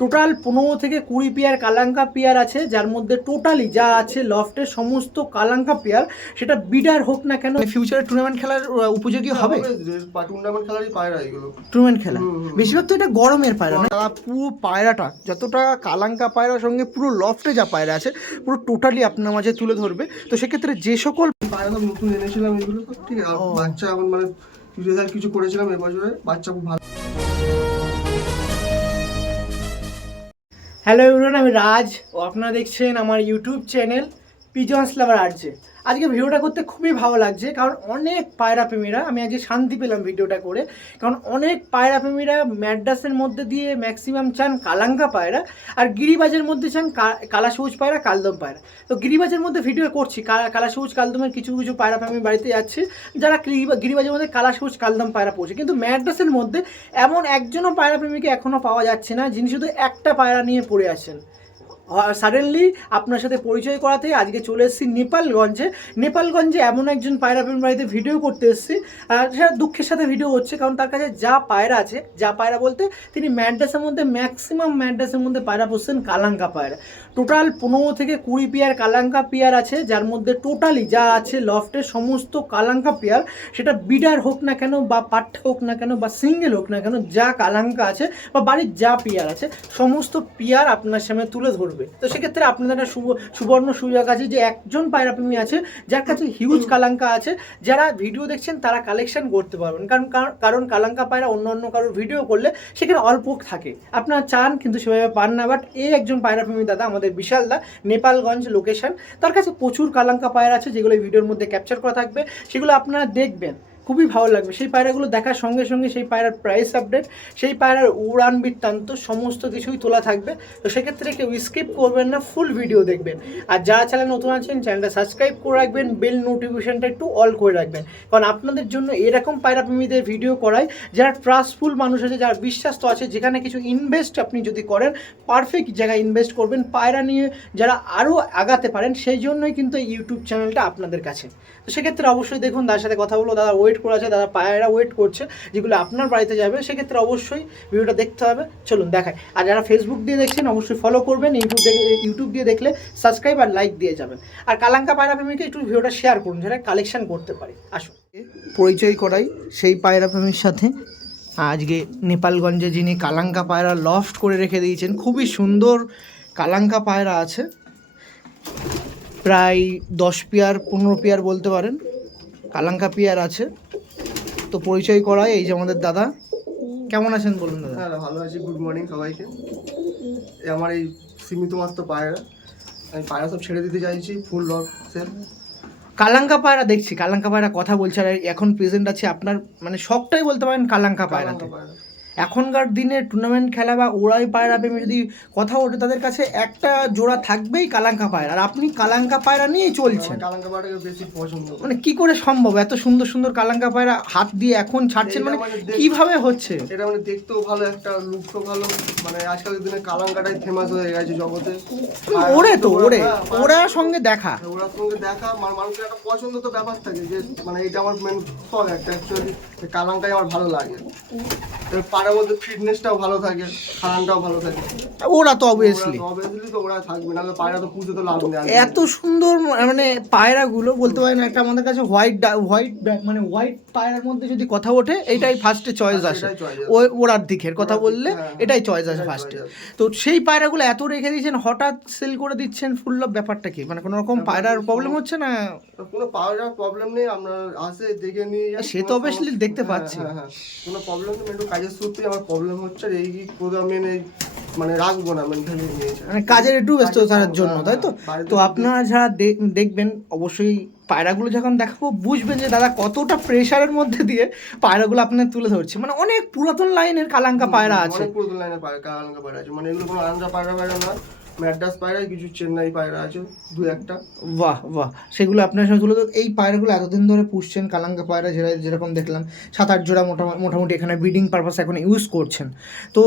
Total 15 থেকে 20 pair কালাঙ্কা pair আছে, যার মধ্যে টোটালি যা আছে লফটের সমস্ত কালাঙ্কা পেয়ার, সেটা বিডার হোক না কেন ফিউচারে টুর্নামেন্ট খেলার উপযোগী হবে। টুর্নামেন্ট খেলারই পায়রা এগুলো, টুর্নামেন্ট খেলা বেশিরভাগ তো এটা গরমের পায়রা না, পুরো পায়রাটা যতটা কালাঙ্কা পায়রার সঙ্গে পুরো লফটে যা পায়রা আছে পুরো টোটালি আপনার মাঝে তুলে ধরবে। তো সেক্ষেত্রে যে সকল পায়রা সব নতুন এনেছিলাম এগুলো সব, ঠিক আছে। আর বাচ্চা এখন মানে রেজাল্ট কিছু করেছিলাম এবছরে, বাচ্চা খুব ভালো। হ্যালো এভরিওয়ান, আমি রাজ ও আপনারা দেখছেন আমার ইউটিউব চ্যানেল পিজনস লাভার আরজে। আজকে ভিডিওটা করতে খুবই ভালো লাগছে, কারণ অনেক পায়রা প্রেমীরা, আমি আজকে শান্তি পেলাম ভিডিওটা করে, কারণ অনেক পায়রা প্রেমীরা ম্যাড্রাসের মধ্যে দিয়ে ম্যাক্সিমাম চান কালাঙ্কা পায়রা, আর গিরিবাজের মধ্যে চান কালা সবুজ পায়রা, কালদম পায়রা। তো গিরিবাজের মধ্যে ভিডিও করছি, কালা সবুজ কালদমের কিছু কিছু পায়রা প্রেমী বাড়িতে যাচ্ছে যারা গিরিবাজের মধ্যে কালা সবুজ কালদম পায়রা পড়ছে, কিন্তু ম্যাড্রাসের মধ্যে এমন একজনও পায়রা প্রেমীকে এখনও পাওয়া যাচ্ছে না যিনি শুধু একটা পায়রা নিয়ে পড়ে আছেন। সাডেনলি আপনার সাথে পরিচয় করাতে আজকে চলে এসেছি নেপালগঞ্জে এমন একজন পায়রা প্রেমী বাড়িতে ভিডিও করতে এসেছি। সেটা দুঃখের সাথে ভিডিও হচ্ছে, কারণ তার কাছে যা পায়রা আছে, যা পায়রা বলতে তিনি ম্যাড্রাসের মধ্যে ম্যাক্সিমাম ম্যাড্রাসের মধ্যে পায়রা পুষছেন কালাঙ্কা পায়রা। টোটাল 15 থেকে 20 পেয়ার কালাঙ্কা পেয়ার আছে, যার মধ্যে টোটালি যা আছে লফটের সমস্ত কালাঙ্কা পেয়ার, সেটা বিডার হোক না কেন বা পাঠ্যা হোক না কেন বা সিঙ্গেল হোক না কেন, যা কালাঙ্কা আছে বা বাড়ির যা পেয়ার আছে সমস্ত পেয়ার আপনার সামনে তুলে ধরবে। তো সেক্ষেত্রে আপনাদের একটা সুবর্ণ সুযোগ আছে যে একজন পায়রা প্রেমী আছে যার কাছে হিউজ কালাঙ্কা আছে, যারা ভিডিও দেখছেন তারা কালেকশন করতে পারবেন, কারণ কালাঙ্কা পায়রা অন্য কারোর ভিডিও করলে সেখানে অল্প থাকে, আপনারা চান কিন্তু সেভাবে পান না। বাট এই একজন পায়রা প্রেমী দাদা, আমাদের বিশালদা, নেপালগঞ্জ লোকেশন, তার কাছে প্রচুর কালাঙ্কা পায়রা আছে যেগুলো ভিডিওর মধ্যে ক্যাপচার করা থাকবে, সেগুলো আপনারা দেখবেন, খুবই ভালো লাগবে। সেই পায়রাগুলো দেখার সঙ্গে সঙ্গে সেই পায়রার প্রাইস আপডেট, সেই পায়রার উড়ান বৃত্তান্ত সমস্ত কিছুই তোলা থাকবে। তো সেক্ষেত্রে কেউ স্কিপ করবেন না, ফুল ভিডিও দেখবেন। আর যারা চ্যানেল নতুন আছেন চ্যানেলটা সাবস্ক্রাইব করে রাখবেন, বেল নোটিফিকেশনটা একটু অল করে রাখবেন, কারণ আপনাদের জন্য এরকম পায়রা প্রেমীদের ভিডিও করাই যারা ট্রাস্টফুল মানুষ আছে, যারা বিশ্বাস্ত আছে, যেখানে কিছু ইনভেস্ট আপনি যদি করেন পারফেক্ট জায়গায় ইনভেস্ট করবেন, পায়রা নিয়ে যারা আরও আগাতে পারেন, সেই জন্যই কিন্তু এই ইউটিউব চ্যানেলটা আপনাদের কাছে। তো সেক্ষেত্রে অবশ্যই দেখুন, তার সাথে কথা বলো, দাদা ওয়েট করে আছে, দাদা পায়রা ওয়েট করছে যেগুলো আপনার বাড়িতে যাবে, সেক্ষেত্রে অবশ্যই ভিডিওটা দেখতে হবে। চলুন দেখায়। আর যারা ফেসবুক দিয়ে দেখছেন অবশ্যই ফলো করবেন, ইউটিউব দিয়ে দেখলে সাবস্ক্রাইব আর লাইক দিয়ে যাবেন। আর কালাঙ্কা পায়রা প্রেমীকে একটু ভিডিওটা শেয়ার করুন যারা কালেকশন করতে পারে। আসুন পরিচয় করাই সেই পায়রা প্রেমীর সাথে। আজকে নেপালগঞ্জে যিনি কালাঙ্কা পায়রা লফট করে রেখে দিয়েছেন, খুবই সুন্দর কালাঙ্কা পায়রা আছে, প্রায় 10 পেয়ার 15 পেয়ার বলতে পারেন কালাঙ্কা পেয়ার আছে। তো পরিচয় করাই, এই যে আমাদের দাদা। কেমন আছেন বলুন দাদা? হ্যাঁ ভালো আছি, গুড মর্নিং সবাইকে। আমার এই সীমিত মাত্র পায়রা, আমি পায়রা সব ছেড়ে দিতে চাইছি ফুল লফটের। কালাঙ্কা পায়রা দেখছি, কালাঙ্কা পায়রা কথা বলছে, আর এখন প্রেজেন্ট আছে আপনার মানে শখটাই বলতে পারেন কালাঙ্কা পায়রাতে। এখনকার দিনে টুর্নামেন্ট খেলা বা ওড়াই পায়রা প্রেমী যদি কথা ওঠে, তাদের কাছে একটা জোড়া থাকবেই কালাঙ্কা পায়রা, আর আপনি কালাঙ্কা পায়রা নিয়েই চলছেন। কালাঙ্কা পায়রাকে বেশি পছন্দ, মানে কি করে সম্ভব এত সুন্দর সুন্দর কালাঙ্কা পায়রা হাত দিয়ে এখন ছাড়ছেন, মানে কিভাবে হচ্ছে এটা? মানে দেখতেও ভালো, একটা লুকও ভালো, মানে আজকালের দিনে কালাঙ্কাটাই ফেমাস হয়ে গেছে জগতে। ওরে তো ওরার সঙ্গে দেখা, ওরার সঙ্গে দেখা, মানুষের একটা পছন্দ তো ব্যাপার থাকে যে মানে এটা আমার মেন শখ একটা, অ্যাকচুয়ালি কালাঙ্কাই আমার ভালো লাগে। পাড়ার মধ্যে ফিটনেসটাও ভালো থাকে, খাওয়ানটাও ভালো থাকে। ওরা তো অবভিয়াসলি তো ওরা থাকবে, নাহলে পায়রা তো পুজো তো লাভ নেই। এত সুন্দর মানে পায়রাগুলো বলতে পারেন একটা আমাদের কাছে হোয়াইট মানে হোয়াইট পায়রার মধ্যে যদি কথা ওঠে এটাই ফার্স্টে চয়েস আসে, ওরার দিকের কথা বললে এটাই চয়েস আসে ফার্স্টে। তো সেই পায়রাগুলো এত রেখে দিয়েছেন, হঠাৎ সেল করে দিচ্ছেন ফুল লভ, ব্যাপারটা কি? মানে কোনো রকম পায়রার প্রবলেম হচ্ছে না? কোনো পায়রার প্রবলেম নেই, আমরা আসে দেখে নিয়ে সে তো অবভিয়াসলি দেখতে পাচ্ছি, কোনো প্রবলেম নেই। একটু কাজের সূত্রে আমার প্রবলেম হচ্ছে, এই প্রোগ্রাম মানে রাখবো না, মানে কাজের একটু ব্যস্ত থাকার জন্য, তাই তো? তো আপনারা যারা দেখবেন অবশ্যই পায়রাগুলো যখন দেখাবো বুঝবেন যে দাদা কতটা প্রেশারের মধ্যে দিয়ে পায়রাগুলো আপনার তুলে ধরছে। মানে অনেক পুরাতন লাইনের কালাঙ্কা পায়রা আছে, অনেক পুরাতন লাইনের কালাঙ্কা পায়রা আছে, মানে এগুলো কোনো আলাদা পায়রা না, ম্যাড্রাস পায়রা, কিছু চেন্নাই পায়রা আছে, দু একটা। বাহ বাহ, সেগুলো আপনার সঙ্গে তুলে এই পায়রাগুলো এতদিন ধরে পুষছেন, কালাঙ্কা পায়রা যেরকম দেখলাম 7-8 জোড়া মোটামুটি এখানে ব্রিডিং পারপাস এখন ইউজ করছেন। তো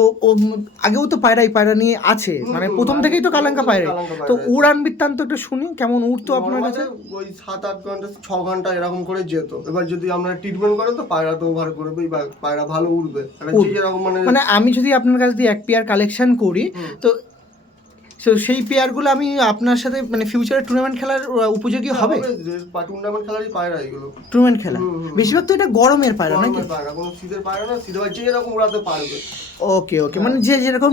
আগেও তো পায়রা নিয়ে আছে, মানে প্রথম থেকেই তো কালাঙ্কা পায়রা। তো উড়ান বৃত্তান্ত একটু শুনি, কেমন উড়তো আপনার কাছে? ওই 7-8 ঘন্টা 6 ঘন্টা এরকম করে যেত। এবার যদি আমরা ট্রিটমেন্ট করেন তো পায়রা তো ওভার করবেই, পায়রা ভালো উড়বে। যেরকম মানে আমি যদি আপনার কাছ দিয়ে এক পেয়ার কালেকশন করি, তো সেই পেয়ারগুলো আমি আপনার সাথে মানে ফিউচারে টুর্নামেন্ট খেলার উপযোগী হবে? টুর্নামেন্ট খেলারই পায়রা এগুলো, টুর্নামেন্ট খেলা। বেশিরভাগ তো এটা গরমের পায়রা নাকি? পায়রা কোনো শীতের পায়রা না, শীতের যে এরকম উড়াতে পারবে। ওকে ওকে, মানে যে যেরকম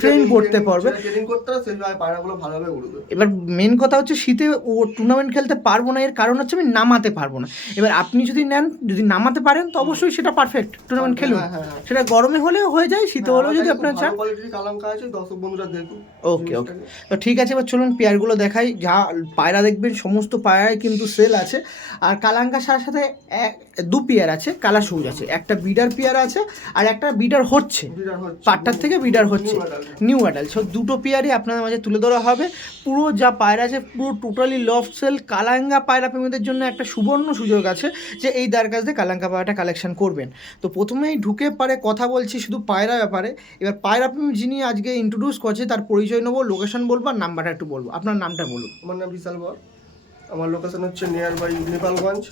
ট্রেন করতে পারবে, ট্রেনিং করতে হবে, সেইভাবে পায়রাগুলো ভালোভাবে উড়বে। এবার মেন কথা হচ্ছে শীতে ও টুর্নামেন্ট খেলতে পারবো না, এর কারণ হচ্ছে আমি নামাতে পারবো না। এবার আপনি যদি নেন, যদি নামাতে পারেন তো অবশ্যই সেটা পারফেক্ট টুর্নামেন্ট খেলুন। সেটা গরমে হলেও হয়ে যায়, শীতে হলেও যদি আপনার চান। কোয়ালিটির কালাঙ্কা আছে, দর্শক বন্ধুরা দেখুন। ওকে ওকে, তো ঠিক আছে, এবার চলুন পেয়ারগুলো দেখাই। যা পায়রা দেখবেন সমস্ত পায়রাই কিন্তু সেল আছে। আর কালাঙ্কার সাথে সাথে 2 পেয়ার আছে, কালা সবুজ আছে, একটা বিডার পেয়ার আছে আর একটা বিডার হচ্ছে, পাটটার থেকে বিডার হচ্ছে, নিউ অ্যাডাল্ট। সো 2টো পেয়ারই আপনাদের মাঝে তুলে ধরা হবে। পুরো যা পায়রা আছে পুরো টোটালি লফট সেল। কালাঙ্কা পায়রা প্রেমীদের জন্য একটা সুবর্ণ সুযোগ আছে যে এই দার কাছ থেকে কালাঙ্কা পায়রাটা কালেকশন করবেন। তো প্রথমেই ঢুকে পারে কথা বলছি শুধু পায়রা ব্যাপারে। এবার পায়রা প্রেমী যিনি আজকে ইন্ট্রোডিউস করছে তার পরিচয় নেবো, লোকেশন বলবো আর নাম্বারটা একটু বলবো। আপনার নামটা বলুন। আমার নাম বিশাল বর, আমার লোকেশন হচ্ছে নিয়ার বাই নেপালগঞ্জ।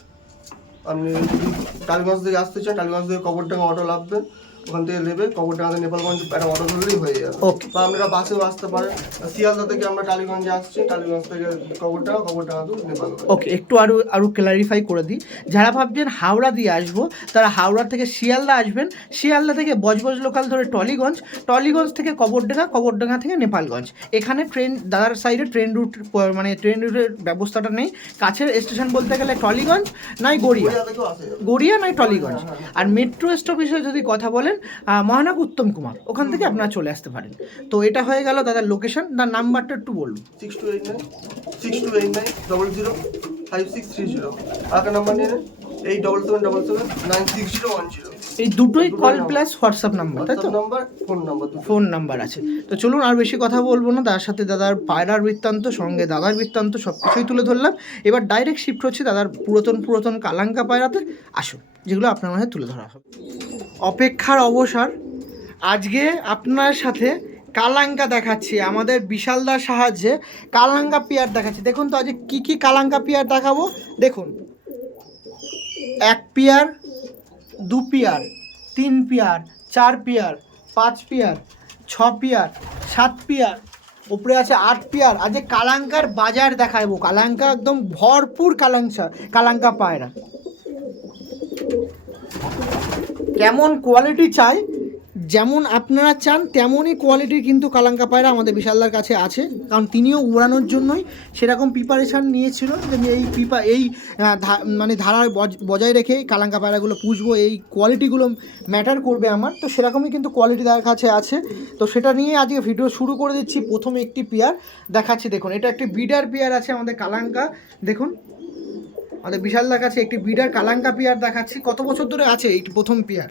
আপনি যদি টালিগঞ্জ থেকে আসতে চান, টালিগঞ্জ থেকে কবরডাঙ্গা অটো লাভবেন, ওখান থেকে নেবে কবরডাঙ্গা নেপালগঞ্জ একটা অটো ধরলেই হয়ে যাবে। ওকে, বা আপনারা বাসেও আসতে পারেন। শিয়ালদা থেকে আমরা টালিগঞ্জে আসছি, টালিগঞ্জ থেকে কবরডাঙ্গা তো নেপালগঞ্জ। ওকে, একটু আরও ক্লারিফাই করে দিই। যারা ভাবছেন হাওড়া দিয়ে আসবো, তারা হাওড়া থেকে শিয়ালদা আসবেন, শিয়ালদা থেকে বজবজ লোকাল ধরে টলিগঞ্জ থেকে কবরডাঙ্গা থেকে নেপালগঞ্জ। এখানে ট্রেন দাদার সাইডে ট্রেন রুটের ব্যবস্থাটা নেই। কাছের স্টেশন বলতে গেলে টলিগঞ্জ নয় গড়িয়া নয় টলিগঞ্জ। আর মেট্রো স্টপেজে যদি কথা বলেন মহানাগ উত্তম কুমার, ওখান থেকে আপনারা চলে আসতে পারেন। তো এটা হয়ে গেল দাদার লোকেশন। তার নাম্বারটা একটু বলুন। 6289 আরেকটা নাম্বার নিয়ে নেন, 8777796010। এই দুটোই কল প্লাস হোয়াটসঅ্যাপ নাম্বার, তাই তো? ফোন নাম্বার আছে। তো চলুন আর বেশি কথা বলবো না, তার সাথে দাদার পায়রার বৃত্তান্ত সঙ্গে দাদার বৃত্তান্ত সব কিছুই তুলে ধরলাম। এবার ডাইরেক্ট শিফট হচ্ছে দাদার পুরাতন কালাঙ্কা পায়রাতে। আসুন, যেগুলো আপনার মাঝে তুলে ধরা হবে। অপেক্ষার অবসর, আজকে আপনার সাথে কালাঙ্কা দেখাচ্ছি আমাদের বিশালদার সাহায্যে। কালাঙ্কা পেয়ার দেখাচ্ছি, দেখুন তো আজকে কী কালাঙ্কা পেয়ার দেখাবো। দেখুন, 1 pair, 2 pair, 3 pair, 4 pair, 5 pair, 6 pair, 7 pair, উপরে আছে 8 পেয়ার। আজকে কালাঙ্কার বাজার দেখাবো। কালাঙ্কা একদম ভরপুর কালাঙ্কা পায়রা। কেমন কোয়ালিটি চাই, যেমন আপনারা চান তেমনই কোয়ালিটির কিন্তু কালাঙ্কা পায়রা আমাদের বিশালদার কাছে আছে। কারণ তিনিও উড়ানোর জন্যই সেরকম প্রিপারেশান নিয়েছিল যে আমি এই মানে ধারার বজায় রেখে কালাঙ্কা পায়রাগুলো পুষবো, এই কোয়ালিটিগুলো ম্যাটার করবে আমার। তো সেরকমই কিন্তু কোয়ালিটি তার কাছে আছে। তো সেটা নিয়ে আজকে ভিডিও শুরু করে দিচ্ছি। প্রথমে একটি পেয়ার দেখাচ্ছি, দেখুন এটা একটি বিডার পেয়ার আছে আমাদের কালাঙ্কা। দেখুন আমাদের বিশালদার কাছে একটি বিডার কালাঙ্কা পেয়ার দেখাচ্ছি। কত বছর ধরে আছে এই প্রথম পেয়ার?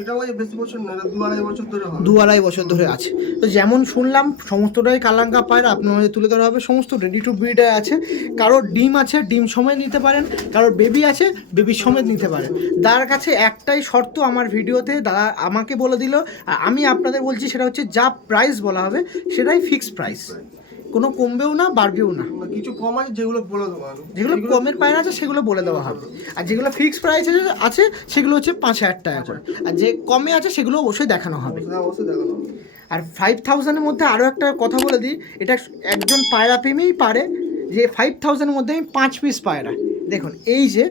এটাও বেশি বছর না, 2-2.5 বছর ধরে হবে। 2-2.5 বছর ধরে আছে। তো যেমন শুনলাম সমস্তটাই কালাঙ্কা পায়রা আপনাদের তুলে ধরা হবে। সমস্ত রেডি টু ব্রিডে আছে। কারোর ডিম আছে, ডিম সমেত নিতে পারেন। কারোর বেবি আছে, বেবির সমেত নিতে পারেন। দাদার কাছে একটাই শর্ত আমার ভিডিওতে দাদা আমাকে বলে দিল, আর আমি আপনাদের বলছি, সেটা হচ্ছে যা প্রাইস বলা হবে সেটাই ফিক্সড প্রাইস, কোনো কমবেও না বাড়বেও না। কিছু কম আছে যেগুলো বলে দেবো, যেগুলো কমের পায়রা আছে সেগুলো বলে দেওয়া হবে। আর যেগুলো ফিক্সড প্রাইস আছে সেগুলো হচ্ছে 5,000 টাকা করে। আর যে কমে আছে সেগুলো অবশ্যই দেখানো হবে। আর 5,000-এর মধ্যে আরও একটা কথা বলে দিই, এটা একজন পায়রা প্রেমীই পারে যে 5,000-এর মধ্যে আমি 5 পিস পায়রা। দেখুন এই যে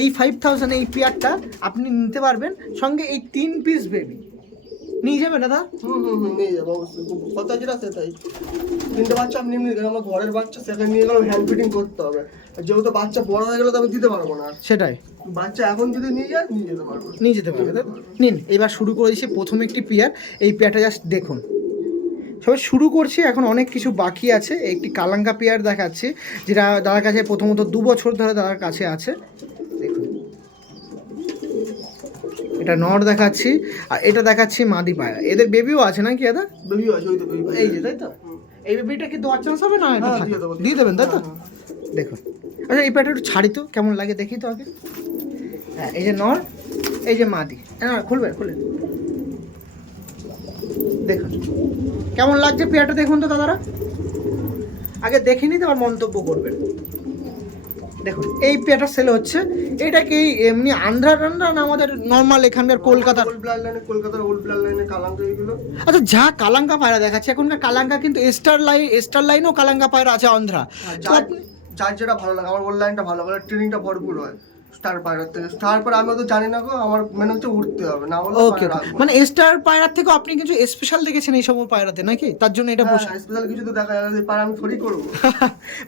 এই 5,000 এই পেয়ারটা আপনি নিতে পারবেন, সঙ্গে এই 3 পিস বেবি নিয়ে যাবেন দাদা। নিয়ে যাবো অবশ্যই, কথা যেটা সেটাই। 3টে বাচ্চা আপনি নিয়ে গেলেন, আমার ঘরের বাচ্চা, সেখানে নিয়ে গেলে হ্যান্ড ফিটিং করতে হবে। যেহেতু বাচ্চা বড় হয়ে গেলে তো আমি দিতে পারবো না। সেটাই, বাচ্চা এখন যদি নিয়ে যেতে পারবো। নিন, এবার শুরু করে দিচ্ছি প্রথম একটি পেয়ার। এই পেয়ারটা জাস্ট দেখুন, সবাই শুরু করছি, এখন অনেক কিছু বাকি আছে। একটি কালাঙ্কা পেয়ার দেখাচ্ছি, যেটা দাদার কাছে প্রথমত 2 বছর ধরে দাদার কাছে আছে। দেখুন এটা নর দেখাচ্ছি, আর এটা দেখাচ্ছি মাদি পায়রা। এদের বেবিও আছে নাকি দাদা? বেবিও আছে, ওই তো বেবি, এই যে, তাই তো? এই বেবিটা কি দেওয়ার চান্স হবে না? একটু হ্যাঁ, থাকে? দিয়ে দেবো, দিয়ে দেবেন তাই তো? হ্যাঁ, দেখুন, আচ্ছা এই প্যাটটা একটু ছাড়ি তো, কেমন লাগে দেখি তো আগে। হ্যাঁ, এই যে নর, এই যে মাদি। হ্যাঁ, খুলবে খুলে দেখুন কেমন লাগছে পেয়ারটা, দেখুন তো দাদারা, আগে দেখে নিতে আবার মন্তব্য করবেন। দেখুন এই পেয়ারটা সেল হচ্ছে, এটা কি এমনি আন্ধ্রা টান্ধ্রা না আমাদের নর্মাল এখানকার কলকাতার? ওল্ড ব্লাড লাইনে, কলকাতার ওল্ড ব্লাড লাইনে কালাঙ্কা এগুলো। আচ্ছা, যা কালাঙ্কা পায়রা দেখাচ্ছে এখনকার কালাঙ্কা কিন্তু স্টার লাইনও কালাঙ্কা পায়রা আছে অন্ধ্রা। তো আপনি- যার যেটা ভালো লাগে, আমার অনলাইনটা ভালো লাগে, ট্রেনিংটা ভরপুর হয় স্টার পায়রার থেকে। স্টার পায়রা আমি তো জানি না গো, আমার মেন হচ্ছে উঠতে হবে, না হলে ওকে, মানে স্টার পায়রার থেকেও আপনি কিছু স্পেশাল দেখেছেন এই সব পায়রাতে নাকি? তার জন্য এটা বসে স্পেশাল কিছু তো দেখা যাবে, পায়রা আমি থরি করবো।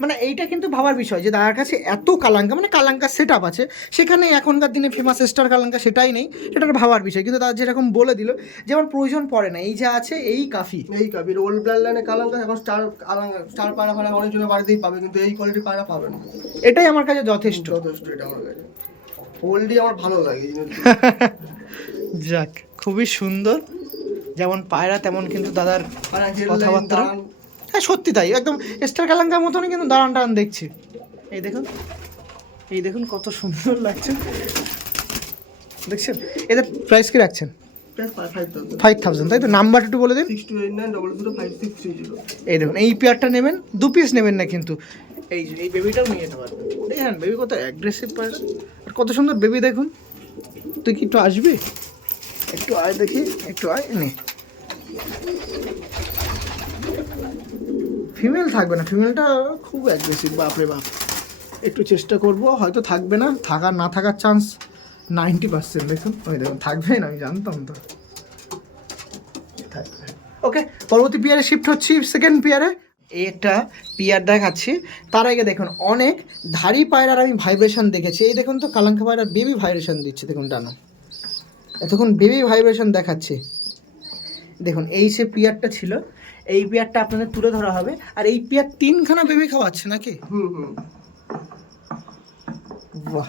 মানে এইটা কিন্তু ভাবার বিষয় যে দাদার কাছে এত কালাঙ্কা, মানে কালাঙ্কা সেট আপ আছে, সেখানে এখনকার দিনে ফেমাস স্টার কালাঙ্কা সেটাই নেই, এটা একটা ভাবার বিষয়। কিন্তু দাদা যেরকম বলে দিল যে আমার প্রয়োজন পড়ে না, এই যা আছে এই কাফি। এই কাবির ওল্ড ব্লাড লাইনে কালাঙ্কা, এখন স্টার কালাঙ্কা, স্টার পায়রা পায়রা অনেকজনের বাড়িতেই পাবে, কিন্তু এই কোয়ালিটির পায়রা পাবে না। এটাই আমার কাছে যথেষ্ট। যথেষ্ট, এটা আমার কাছে ওল্ডই আমার ভালো লাগে এই জিনিসটা। যাক, খুবই সুন্দর, যেমন পায়রা তেমন কিন্তু দাদার পায়রা হেড লাইন, কথাবার্তা। দাঁড়ান, হ্যাঁ সত্যি তাই, একদম স্টার কালাঙ্কার মতনই কিন্তু দাঁড়ান টান দেখছি। এই দেখুন, এই দেখুন কত সুন্দর লাগছে, দেখছেন? এদের প্রাইস কি রাখছেন? প্রাইস 5,000। 5,000 তাই তো? নাম্বারটা একটু বলে দিন। 6289005660। এই দেখুন, এই পেয়ারটা নেবেন, 2 পিস নেবেন না কিন্তু। এই যে এই বেবিটাও নিয়ে যেতে পারবেন। দেখেন বেবি কত অ্যাগ্রেসিভ পায়রা, আর কত সুন্দর বেবি দেখুন। তুই কি একটু আসবি? একটু আয় দেখি, একটু আয় নে। ফিমেল থাকবে না, ফিমেলটা খুব অ্যাগ্রেসিভ, বাপরে বাপ। একটু চেষ্টা করব, হয়তো থাকবে না, থাকার না থাকার চান্স 90%। দেখুন, ওই দেখুন থাকবে না, আমি জানতাম তো থাকবে। ওকে, পরবর্তী পিয়ারে শিফট হচ্ছি, সেকেন্ড পিয়ারে। এটা পিয়ার দেখাচ্ছি, তার আগে দেখুন অনেক ধাড়ি পায়রার আমি ভাইব্রেশন দেখেছি। এই দেখুন তো কালাঙ্কা পায়রার বেবি ভাইব্রেশন দিচ্ছে, দেখুন ডানা, এতক্ষণ বেবি ভাইব্রেশন দেখাচ্ছে। দেখুন এই সে পিয়ারটা ছিল, এই পিয়ারটা আপনাদের তুলে ধরা হবে। আর এই পিয়ার 3খানা বেবি খাওয়াচ্ছে নাকি? হুম হুম। বাহ,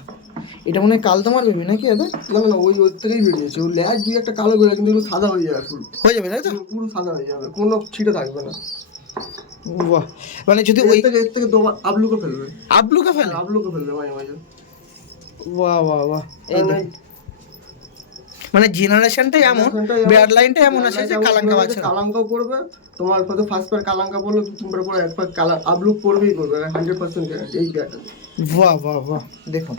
এটা মনে হয় কালদমার বেবি নাকি? এটা না না, ওই ওর থেকেই বেরিয়েছে। ও ল্যাজ দিয়ে একটা কালো বেরোয়, কিন্তু এগুলো সাদা হয়ে যাবে, ফুল হয়ে যাবে তাই তো? পুরো সাদা হয়ে যাবে, কোনো ছিটে থাকবে না। বাহ, মানে যদি ওই এর থেকে আবলুকে ফেলবে, আবলুকে ফেলে? আবলুকে ফেলবে মাঝে মাঝে। বাহ বাহ বাহ, এই দেখ, মানে জেনারেশনটাই এমন, ব্লাড লাইনটা এমন আছে যে কালাঙ্কা বাচ্চা। কালাঙ্কাও করবে তোমার, হয়তো ফার্স্ট পার কালাঙ্কা বললো, তুমি পরে একবার কালার আবলু করবেই করবে, 100% গ্যারান্টি এই ব্যাটা। বাহ বাহ বাহ, দেখুন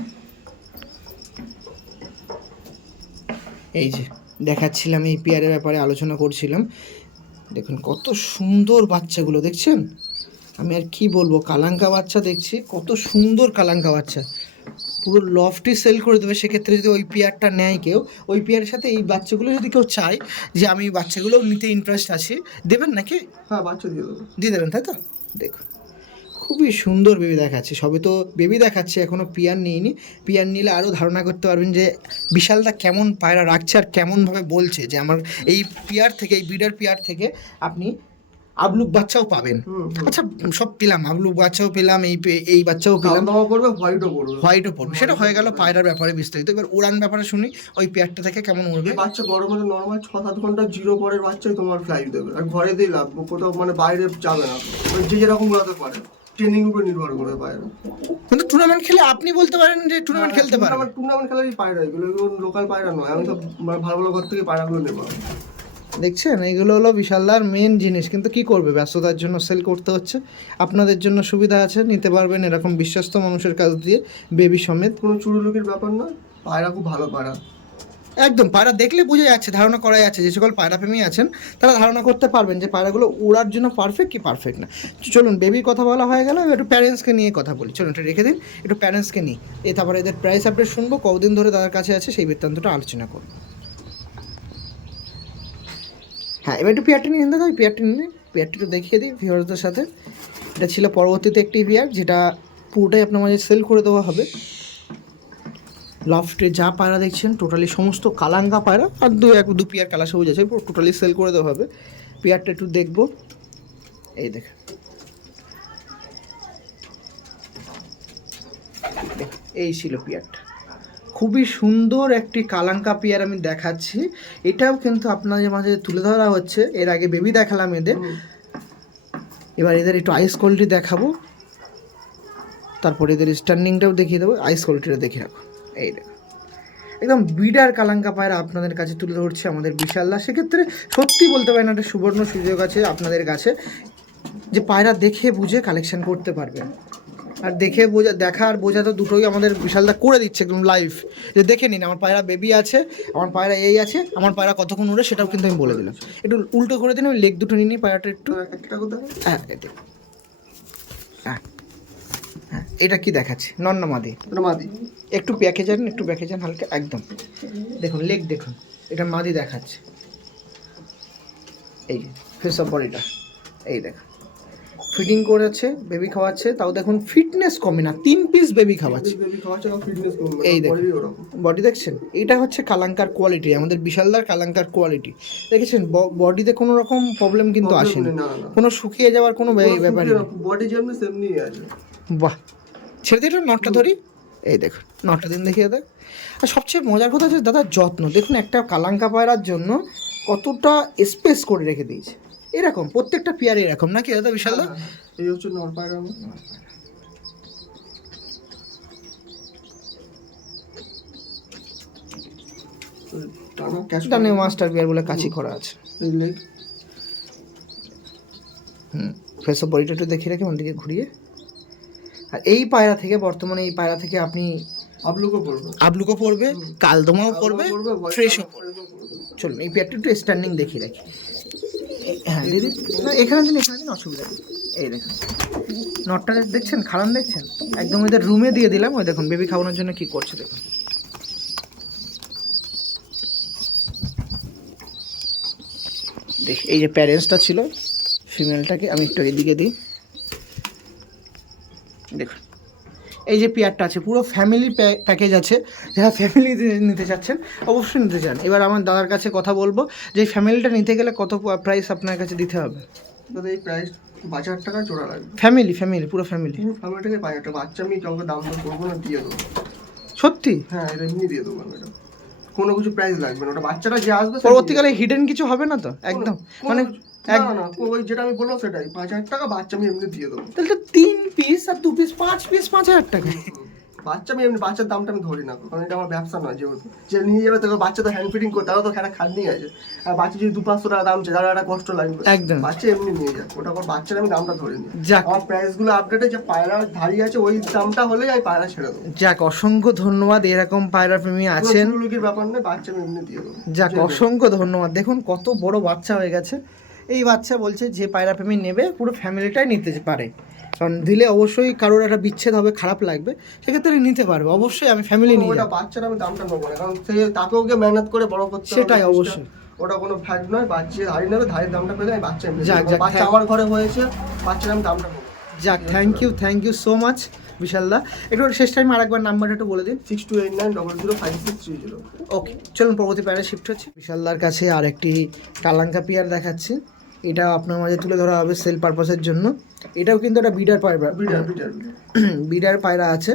এই যে দেখাচ্ছিলাম, এই পেয়ারের ব্যাপারে আলোচনা করছিলাম। দেখুন কত সুন্দর বাচ্চাগুলো, দেখছেন? আমি আর কি বলবো, কালাঙ্কা বাচ্চা দেখছি, কত সুন্দর কালাঙ্কা বাচ্চা, পুরো লফটি সেল করে দেবে। সেক্ষেত্রে যদি ওই পেয়ারটা নেয় কেউ, ওই পেয়ারের সাথে এই বাচ্চাগুলো যদি কেউ চায় যে আমি বাচ্চাগুলো নিতে ইন্টারেস্ট আছি, দেবেন নাকি? হ্যাঁ, বাচ্চা দিয়ে দেবো। দিয়ে দেবেন তাই তো? দেখুন খুবই সুন্দর বেবি দেখাচ্ছে, সবে তো বেবি দেখাচ্ছে, এখনও পিয়ার নিইনি। পিয়ার নিলে আরও ধারণা করতে পারবেন যে বিশালদা কেমন পায়রা রাখছে আর কেমনভাবে বলছে যে আমার এই পিয়ার থেকে, এই বিডার পিয়ার থেকে আপনি আবলুক বাচ্চাও পাবেন। আচ্ছা, সব পেলাম, আবলুক বাচ্চাও পেলাম, এই বাচ্চাও পেলাম, দাম করবে, হোয়াইটও করবে। হোয়াইটও পড়বে। সেটা হয়ে গেল পায়রার ব্যাপারে বিস্তারিত। এবার উড়ান ব্যাপারে শুনি, ওই পেয়ারটা থেকে কেমন উড়বে? এই বাচ্চা গরমে নর্মাল 6-7 ঘন্টা জিরো পরের বাচ্চাই তোমার ফ্লাইট দেবে, আর ঘরে দিয়ে লাভ, কোথাও মানে বাইরে যাবে না। ওই যে যেরকম উড়াতে পারে, ট্রেনিং উপরে নির্ভর করে বাইরে। কিন্তু টুর্নামেন্ট খেলে আপনি বলতে পারেন যে টুর্নামেন্ট খেলতে পারেন। আমার টুর্নামেন্ট খেলারই পায়রা এগুলো, এগুলো লোকাল পায়রা নয়। আমি সব ভালো ভালো ঘর থেকে পায়রাগুলো নেবো। দেখছেন, এইগুলো হলো বিশালদার মেন জিনিস, কিন্তু কি করবে, ব্যস্ততার জন্য সেল করতে হচ্ছে। আপনাদের জন্য সুবিধা আছে, নিতে পারবেন এরকম বিশ্বস্ত মানুষের কাছ দিয়ে, বেবি সমেত। কোনো চুরুলুকির ব্যাপার না, পায়রা খুব ভালো পায়রা। একদম পায়রা দেখলে বোঝা যাচ্ছে, ধারণা করা যাচ্ছে, যে সকল পায়রা প্রেমী আছেন তারা ধারণা করতে পারবেন যে পায়রাগুলো ওড়ার জন্য পারফেক্ট কি পারফেক্ট না। চলুন, বেবির কথা বলা হয়ে গেল, এবার একটু প্যারেন্টসকে নিয়ে কথা বলি। চলুন এটা রেখে দিন, একটু প্যারেন্টসকে নিই, তারপরে এদের প্রাইস আপডেট শুনবো, কতদিন ধরে তাদের কাছে আছে সেই বৃত্তান্তটা আলোচনা করবো। হ্যাঁ, এবার একটু পেয়ারটা নিয়ে নিতে, পেয়ারটা নিয়ে পেয়ারটা একটু দেখিয়ে দিই ভিউয়ারদের সাথে। এটা ছিল পরবর্তীতে একটি পেয়ার, যেটা পুরোটাই আপনার মাঝে সেল করে দেওয়া হবে। লফটে যা পায়রা দেখছেন টোটালি সমস্ত কালাঙ্কা পায়রা, আর দু পেয়ার কালা সবুজ আছে, পুরো টোটালি সেল করে দেওয়া হবে। পেয়ারটা একটু দেখবো, এই দেখেন, এই ছিল পেয়ারটা, খুবই সুন্দর একটি কালাঙ্কা পেয়ার আমি দেখাচ্ছি। এটাও কিন্তু আপনাদের মাঝে তুলে ধরা হচ্ছে, এর আগে বেবি দেখালাম এদের। এবার এদের একটু আইস কোয়ালিটি দেখাবো, তারপরে এদের স্ট্যান্ডিংটাও দেখিয়ে দেবো, আইস কোয়ালিটিটা দেখে রাখো। এই দেখো একদম বিডার কালাঙ্কা পায়রা আপনাদের কাছে তুলে ধরছে আমাদের বিশালদা। সেক্ষেত্রে সত্যি বলতে পারেন একটা সুবর্ণ সুযোগ আছে আপনাদের কাছে, যে পায়রা দেখে বুঝে কালেকশন করতে পারবেন। আর দেখে বোঝা, দেখা আর বোঝা তো দুটোই আমাদের বিশালদা করে দিচ্ছে একদম লাইভ, যে দেখে নিন আমার পায়রা বেবি আছে, আমার পায়রা এই আছে, আমার পায়রা কতক্ষণ উড়ে সেটাও কিন্তু আমি বলে দিলাম। একটু উল্টো করে দিন, ওই লেগ দুটো নিয়ে নিই পায়রাটা একটু। একটা কথা হ্যাঁ হ্যাঁ হ্যাঁ, এটা কি দেখাচ্ছে? নন্না মাদি, মাদি একটু প্যাকে যান, একটু প্যাকে যান হালকা, একদম দেখুন লেগ দেখুন, এটা মাদি দেখাচ্ছে। এই ফেস অফ বডিটা এই দেখুন, ফিডিং করেছে, বেবি খাওয়াচ্ছে, তাও দেখুন ফিটনেস কমে না, 3 পিস বেবি খাওয়াচ্ছে। এই দেখুন বডি দেখছেন, এটা হচ্ছে কালাঙ্কার কোয়ালিটি, আমাদের বিশালদার কালাঙ্কার কোয়ালিটি। দেখেছেন বডিতে কোনো রকম প্রবলেম কিন্তু আসেনি, কোনো শুকিয়ে যাওয়ার কোনো ব্যাপারই নেই, বডি যেমনি সেমনি আছে। বাহ, ছেড়ে দিন নটটা ধরি, এই দেখুন নটটা দিন দেখিয়ে দেখ। আর সবচেয়ে মজার কথা হচ্ছে দাদা যত্ন দেখুন, একটা কালাঙ্কা পায়রার জন্য কতটা স্পেস করে রেখে দিয়েছে। এরকম প্রত্যেকটা পেয়ারে এরকম নাকি দাদা বিশালদা? এই হচ্ছে নর পায়রা। ডানে মাস্টার পেয়ার বলে কাছি করা আছে। ফেস অফ বডিটা একটু দেখিয়ে রাখি ওদিকে ঘুরিয়ে। আর এই পায়রা থেকে বর্তমানে এই পায়রা থেকে আপনি আবলুকো পড়বে, কালদমাও পড়বে, ফ্রেশও পড়বে। চলুন এই পেয়ারটা একটু স্ট্যান্ডিং দেখিয়ে রাখি। হ্যাঁ দিদি, না এখানে দিন, এখানে দিন, অসুবিধা নেই। এই দেখুন নটটা দেখছেন, খারান দেখছেন, একদম এদের রুমে দিয়ে দিলাম। ওই দেখুন বেবি খাওয়ানোর জন্য কি করছে দেখুন। দেখ এই যে প্যারেন্টসটা ছিল ফিমেলটাকে আমি একটু এদিকে দিই, দেখুন এই যে পেয়ারটা আছে পুরো ফ্যামিলি প্যাকেজ আছে, যারা ফ্যামিলি নিতে চাচ্ছেন অবশ্যই নিতে চান। এবার আমার দাদার কাছে কথা বলবো যে ফ্যামিলিটা নিতে গেলে কত প্রাইস আপনার কাছে দিতে হবে? দাদা এই প্রাইস 5,000 টাকা জোড়া লাগবে। ফ্যামিলি পুরো ফ্যামিলিটাকে 5,000 টাকা। বাচ্চা আমি কাউকে দাম দর করবো না, দিয়ে দেবো। সত্যি? হ্যাঁ এটা এমনি দিয়ে দেবো আমি, এটা কোনো কিছু প্রাইস লাগবে না। ওটা বাচ্চাটা যে আসবে পরবর্তীকালে হিডেন কিছু হবে না তো? একদম মানে না ওই যেটা আমি বললাম সেটাই, 5,000 টাকা বাচ্চা আমি এমনি দিয়ে দেবো। তাহলে তো 3 পিস আর 2 পিস 5 পিস 5,000 টাকা। বাচ্চা আমি এমনি বাচ্চার দামটা আমি ধরি না, কারণ এটা আমার ব্যবসা নয়। যেহেতু যে নিয়ে যাবে তোকে বাচ্চা তো হ্যান্ড ফিটিং করতে, তারা তো একটা খাটনি আছে। আর বাচ্চা যদি 200-500 টাকা দাম চাই, তাহলে একটা কষ্ট লাগবে। একদম বাচ্চা এমনি নিয়ে যায়, ওটা কোনো বাচ্চার আমি দামটা ধরিনি। যাক আমার প্রাইসগুলো আপডেটে যে পায়রা ধারি আছে ওই দামটা হলেই আমি পায়রা ছেড়ে দেবো। যাক অসংখ্য ধন্যবাদ, এরকম পায়রা প্রেমী আছেন। লুকির ব্যাপার নেই, বাচ্চা আমি এমনি দিয়ে দেবো। যাক অসংখ্য ধন্যবাদ। দেখুন কত বড় বাচ্চা হয়ে গেছে। এই বাচ্চা বলছে যে পায়রা প্রেমী নেবে পুরো ফ্যামিলিটাই নিতে পারে, কারণ দিলে অবশ্যই কারোর একটা বিচ্ছেদ হবে, খারাপ লাগবে, সেক্ষেত্রে নিতে পারবে। অবশ্যই আমি ফ্যামিলি নিয়ে ওটা বাচ্চার আমি দামটা নেবো না, কারণ সে তাকেও গিয়ে মেহনত করে বড় করতে হবে। সেটাই অবশ্যই, ওটা কোনো ফ্যাক্ট নয়। বাচ্চা ধারি নেবে, ধারের দামটা পেলে আমি বাচ্চা এমনি যাক, দেবো। যাক, বাচ্চা আমার ঘরে হয়েছে, বাচ্চার আমি দামটা নেবো। যাক থ্যাংক ইউ সো মাচ বিশালদা। একটু শেষ টাইম আরেকবার নাম্বারটা একটু বলে দিন। 6289005630। ওকে চলুন পরবর্তী প্যারা শিফট হচ্ছে। বিশালদার কাছে আর একটি কালাঙ্কা পেয়ার দেখাচ্ছি, এটা আপনার মাঝে তুলে ধরা হবে সেল পারপাসের জন্য। এটাও কিন্তু একটা বিডার পায়রা আছে,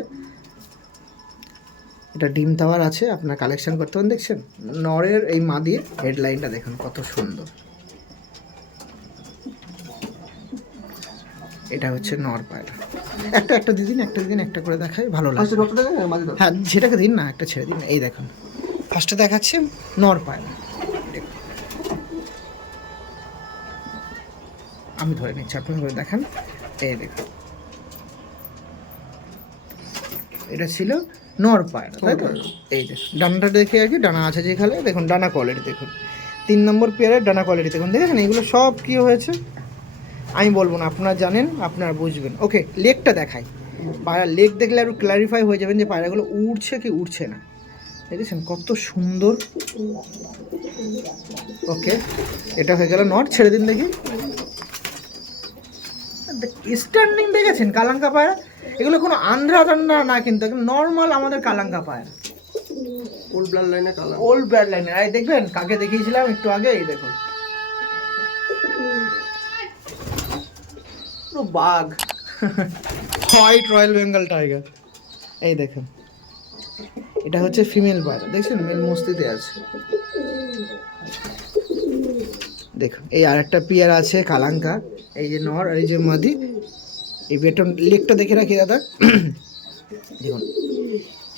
এটা ডিম টাওয়ার আছে, আপনার কালেকশন করতে পারেন। দেখছেন নরের এই মাদির হেডলাইনটা দেখুন কত সুন্দর, এটা হচ্ছে নর পায়রা। একটা দিদিন একটা করে দেখাই, ভালো লাগে। হ্যাঁ সেটাকে দিন না, একটা ছেড়ে দিন। এই দেখুন ফার্স্টে দেখাচ্ছে নর পায়রা, আমি ধরে নিচ্ছি, আপনি করে দেখান। এই দেখুন এটা ছিল নর পায়রা, তাই তো? এই যে ডানাটা দেখে আর কি, ডানা আছে যেখানে দেখুন, ডানা কোয়ালিটি দেখুন, 3 নম্বর পেয়ারের ডানা কোয়ালিটি দেখুন। দেখেছেন এগুলো সব কি হয়েছে আমি বলবো না, আপনারা জানেন, আপনারা বুঝবেন। ওকে লেগটা দেখাই, পায়রা লেগ দেখলে আরও ক্ল্যারিফাই হয়ে যাবেন যে পায়রাগুলো উড়ছে কি উড়ছে না। দেখেছেন কত সুন্দর। ওকে এটা হয়ে গেল নট, ছেড়ে দিন দেখি। স্ট্যান্ডিং দেখেছেন কালাঙ্কা পায়রা, এগুলো কোনো আন্ধ্রা না, কিন্তু নর্মাল আমাদের কালাঙ্কা পায়রা, ওল্ড ব্লাড লাইনে কালার, ওল্ড ব্লাড লাইনের। এই দেখবেন কাকে দেখিয়েছিলাম একটু আগে, এই দেখুন পুরো বাঘ, হোয়াইট রয়্যাল বেঙ্গল টাইগার। এই দেখুন এটা হচ্ছে ফিমেল পায়রা, দেখছেন মেল মস্তিতে আছে, দেখুন এই আরেকটা পেয়ার আছে কালাঙ্কা, এই যে নর আর এই যে মাদি। এই পেয়ারটা লেগটা দেখে রাখি দাদা। দেখুন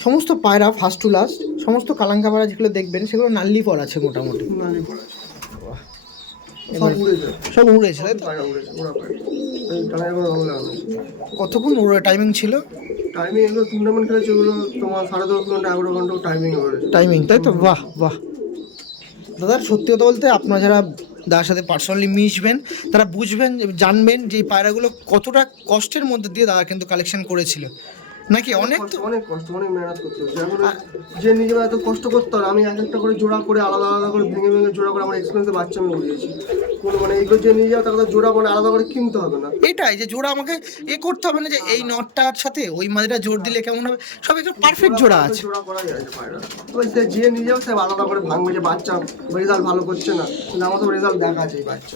সমস্ত পায়রা ফার্স্ট টু লাস্ট সমস্ত কালাঙ্কা পায়রা যেগুলো দেখবেন সেগুলো নাল্লি পর আছে মোটামুটি। নালি পড়া আছে। সব উড়েছে, সব উড়েছে তাই তো? পায়রা উড়েছে, ওরা পায়রা এই টানা এখন রং লাগানো আছে। কতক্ষণ উড়ে টাইমিং ছিল? টাইমিং এগুলো টুর্নামেন্ট খেলেছে, ওগুলো তোমার 10.5 ঘন্টা 11 ঘন্টা টাইমিং করেছে। টাইমিং তাই তো? বাহ বাহ দাদা, সত্যি কথা বলতে আপনারা যারা দাদার সাথে পার্সোনালি মিশবেন তারা বুঝবেন, জানবেন যে এই পায়রাগুলো কতটা কষ্টের মধ্যে দিয়ে দাদা কিন্তু কালেকশন করেছিল নাকি। অনেক তো অনেক কষ্ট, অনেক মেহনত করতে হচ্ছে। এখন যে নিজেরা এত কষ্ট করতে হয়, আমি এক একটা করে জোড়া করে আলাদা আলাদা করে ভেঙে ভেঙে জোড়া করে আমার এক্সপিরিয়েন্সে বাচ্চা আমি উড়িয়েছি। কোনো মানে এইগুলো যে নিয়ে যাও তাকে জোড়া মানে আলাদা করে কিনতে হবে না। এটাই যে জোড়া আমাকে করতে হবে না যে এই নটটার সাথে ওই মাদিটা জোর দিলে কেমন হবে, সব একটু পারফেক্ট জোড়া আছে। জোড়া করা যায় যে পায়রা, ওই সে যে নিয়ে যাও সে আলাদা করে ভাঙবে যে বাচ্চা রেজাল্ট ভালো করছে না, কিন্তু আমার তো রেজাল্ট দেখা আছে এই বাচ্চা।